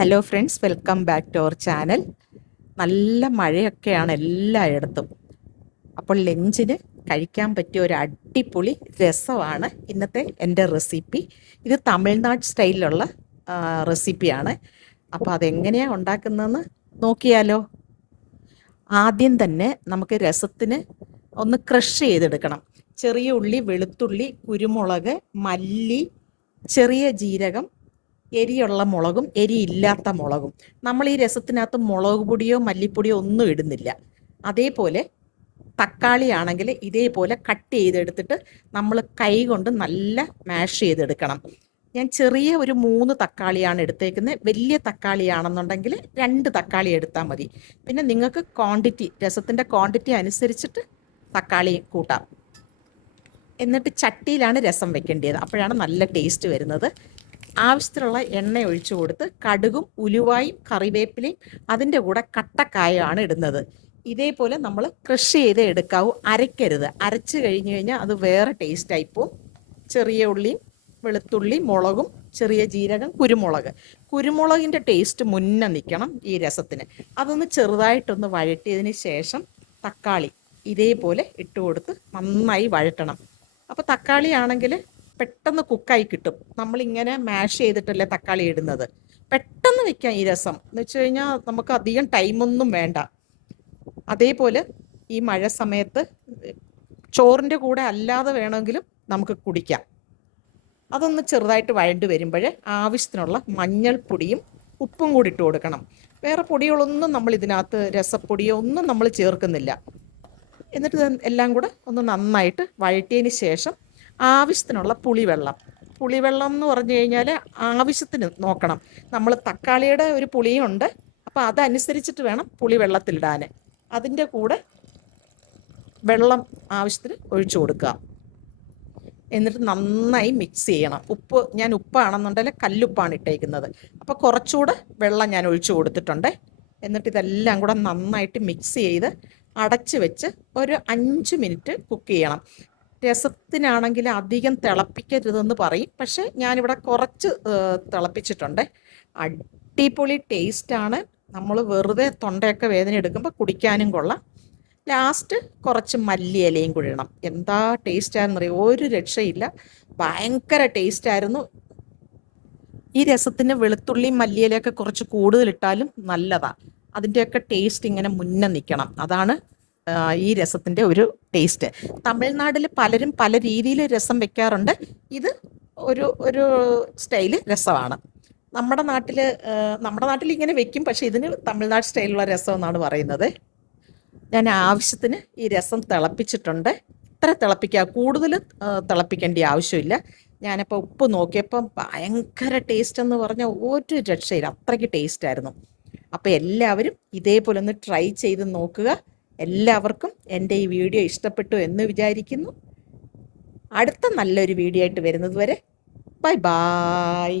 Hello friends, welcome back to our channel. നല്ല മഴയൊക്കെയാണ് എല്ലായിടത്തും. അപ്പോൾ ലഞ്ചിന് കഴിക്കാൻ പറ്റിയ ഒരു അടിപൊളി രസമാണ് ഇന്നത്തെ എൻ്റെ റെസിപ്പി. ഇത് തമിഴ്നാട് സ്റ്റൈലിലുള്ള റെസിപ്പിയാണ്. അപ്പോൾ അതെങ്ങനെയാണ് ഉണ്ടാക്കുന്നതെന്ന് നോക്കിയാലോ. ആദ്യം തന്നെ നമുക്ക് രസത്തിന് ഒന്ന് ക്രഷ് ചെയ്തെടുക്കണം. ചെറിയ ഉള്ളി, വെളുത്തുള്ളി, കുരുമുളക്, മല്ലി, ചെറിയ ജീരകം, എരിയുള്ള മുളകും എരിയില്ലാത്ത മുളകും. നമ്മൾ ഈ രസത്തിനകത്ത് മുളക് പൊടിയോ മല്ലിപ്പൊടിയോ ഒന്നും ഇടുന്നില്ല. അതേപോലെ തക്കാളി ആണെങ്കിൽ ഇതേപോലെ കട്ട് ചെയ്തെടുത്തിട്ട് നമ്മൾ കൈ കൊണ്ട് നല്ല മാഷ് ചെയ്തെടുക്കണം. ഞാൻ ചെറിയ ഒരു 3 തക്കാളിയാണ് എടുത്തേക്കുന്നത്. വലിയ തക്കാളിയാണെന്നുണ്ടെങ്കിൽ 2 തക്കാളി എടുത്താൽ മതി. പിന്നെ നിങ്ങൾക്ക് രസത്തിൻ്റെ ക്വാണ്ടിറ്റി അനുസരിച്ചിട്ട് തക്കാളി കൂട്ടാം. എന്നിട്ട് ചട്ടിയിലാണ് രസം വെക്കേണ്ടത്. അപ്പോഴാണ് നല്ല ടേസ്റ്റ് വരുന്നത്. ആവശ്യത്തിനുള്ള എണ്ണ ഒഴിച്ചു കൊടുത്ത് കടുകും ഉലുവായും കറിവേപ്പിലയും അതിൻ്റെ കൂടെ കട്ടക്കായാണ് ഇടുന്നത്. ഇതേപോലെ നമ്മൾ ക്രഷ് ചെയ്ത് എടുക്കാവൂ, അരയ്ക്കരുത്. അരച്ച് കഴിഞ്ഞ് കഴിഞ്ഞാൽ അത് വേറെ ടേസ്റ്റായിപ്പോവും. ചെറിയ ഉള്ളിയും വെളുത്തുള്ളി, മുളകും, ചെറിയ ജീരകം, കുരുമുളകിൻ്റെ ടേസ്റ്റ് മുന്നേ നിൽക്കണം ഈ രസത്തിന്. അതൊന്ന് ചെറുതായിട്ടൊന്ന് വഴറ്റിയതിന് ശേഷം തക്കാളി ഇതേപോലെ ഇട്ട് കൊടുത്ത് നന്നായി വഴറ്റണം. അപ്പോൾ തക്കാളി ആണെങ്കിൽ പെട്ടെന്ന് കുക്കായി കിട്ടും. നമ്മളിങ്ങനെ മാഷ് ചെയ്തിട്ടല്ലേ തക്കാളി ഇടുന്നത്. പെട്ടെന്ന് വെക്കാം ഈ രസം എന്ന് വെച്ച് കഴിഞ്ഞാൽ നമുക്ക് അധികം ടൈമൊന്നും വേണ്ട. അതേപോലെ ഈ മഴ സമയത്ത് ചോറിൻ്റെ കൂടെ അല്ലാതെ വേണമെങ്കിലും നമുക്ക് കുടിക്കാം. അതൊന്ന് ചെറുതായിട്ട് വഴണ്ട് വരുമ്പോൾ ആവശ്യത്തിനുള്ള മഞ്ഞൾപ്പൊടിയും ഉപ്പും കൂടി ഇട്ട് കൊടുക്കണം. വേറെ പൊടികളൊന്നും നമ്മൾ ഇതിനകത്ത് രസപ്പൊടിയോ ഒന്നും നമ്മൾ ചേർക്കുന്നില്ല. എന്നിട്ട് എല്ലാം കൂടെ ഒന്ന് നന്നായിട്ട് വഴറ്റിയതിന് ശേഷം ആവശ്യത്തിനുള്ള പുളിവെള്ളം എന്ന് പറഞ്ഞു കഴിഞ്ഞാൽ ആവശ്യത്തിന് നോക്കണം. നമ്മൾ തക്കാളിയുടെ ഒരു പുളിയുണ്ട്, അപ്പോൾ അതനുസരിച്ചിട്ട് വേണം പുളിവെള്ളത്തിലിടാൻ. അതിൻ്റെ കൂടെ വെള്ളം ആവശ്യത്തിന് ഒഴിച്ചു കൊടുക്കുക. എന്നിട്ട് നന്നായി മിക്സ് ചെയ്യണം. ഞാൻ ഉപ്പാണെന്നുണ്ടെങ്കിൽ കല്ലുപ്പാണ് ഇട്ടേക്കുന്നത്, അപ്പോൾ കുറച്ചുകൂടെ വെള്ളം ഞാൻ ഒഴിച്ചു കൊടുത്തിട്ടുണ്ട്. എന്നിട്ട് ഇതെല്ലാം കൂടെ നന്നായിട്ട് മിക്സ് ചെയ്ത് അടച്ച് വെച്ച് ഒരു 5 മിനിറ്റ് കുക്ക് ചെയ്യണം. രസത്തിനാണെങ്കിൽ അധികം തിളപ്പിക്കരുതെന്ന് പറയും, പക്ഷേ ഞാനിവിടെ കുറച്ച് തിളപ്പിച്ചിട്ടുണ്ട്. അടിപൊളി ടേസ്റ്റാണ്. നമ്മൾ വെറുതെ തൊണ്ടയൊക്കെ വേദന എടുക്കുമ്പോൾ കുടിക്കാനും കൊള്ളാം. ലാസ്റ്റ് കുറച്ച് മല്ലിയിലയും കൂടി ഇടണം. എന്താ ടേസ്റ്റാണെന്നറിയോ, ഒരു രക്ഷയില്ല. ഭയങ്കര ടേസ്റ്റായിരുന്നു. ഈ രസത്തിന് വെളുത്തുള്ളിയും മല്ലിയിലയൊക്കെ കുറച്ച് കൂടുതലിട്ടാലും നല്ലതാണ്. അതിൻ്റെയൊക്കെ ടേസ്റ്റ് ഇങ്ങനെ മുന്നേ നിൽക്കണം. അതാണ് ഈ രസത്തിൻ്റെ ഒരു ടേസ്റ്റ്. തമിഴ്നാട്ടിൽ പലരും പല രീതിയിൽ രസം വെക്കാറുണ്ട്. ഇത് ഒരു സ്റ്റൈല് രസമാണ്. നമ്മുടെ നാട്ടിൽ ഇങ്ങനെ വെക്കും, പക്ഷേ ഇതിന് തമിഴ്നാട് സ്റ്റൈലുള്ള രസം എന്നാണ് പറയുന്നത്. ഞാൻ ആവശ്യത്തിന് ഈ രസം തിളപ്പിച്ചിട്ടുണ്ട്. ഇത്ര തിളപ്പിക്കുക, കൂടുതൽ തിളപ്പിക്കേണ്ട ആവശ്യമില്ല. ഞാനിപ്പോൾ ഉപ്പ് നോക്കിയപ്പം ഭയങ്കര ടേസ്റ്റ് എന്ന് പറഞ്ഞാൽ ഒരു രക്ഷയില്ല, അത്രയ്ക്ക് ടേസ്റ്റായിരുന്നു. അപ്പോൾ എല്ലാവരും ഇതേപോലെ ഒന്ന് ട്രൈ ചെയ്ത് നോക്കുക. എല്ലാവർക്കും എൻ്റെ ഈ വീഡിയോ ഇഷ്ടപ്പെട്ടു എന്ന് വിചാരിക്കുന്നു. അടുത്ത നല്ലൊരു വീഡിയോ ആയിട്ട് വരുന്നത് വരെ ബൈ.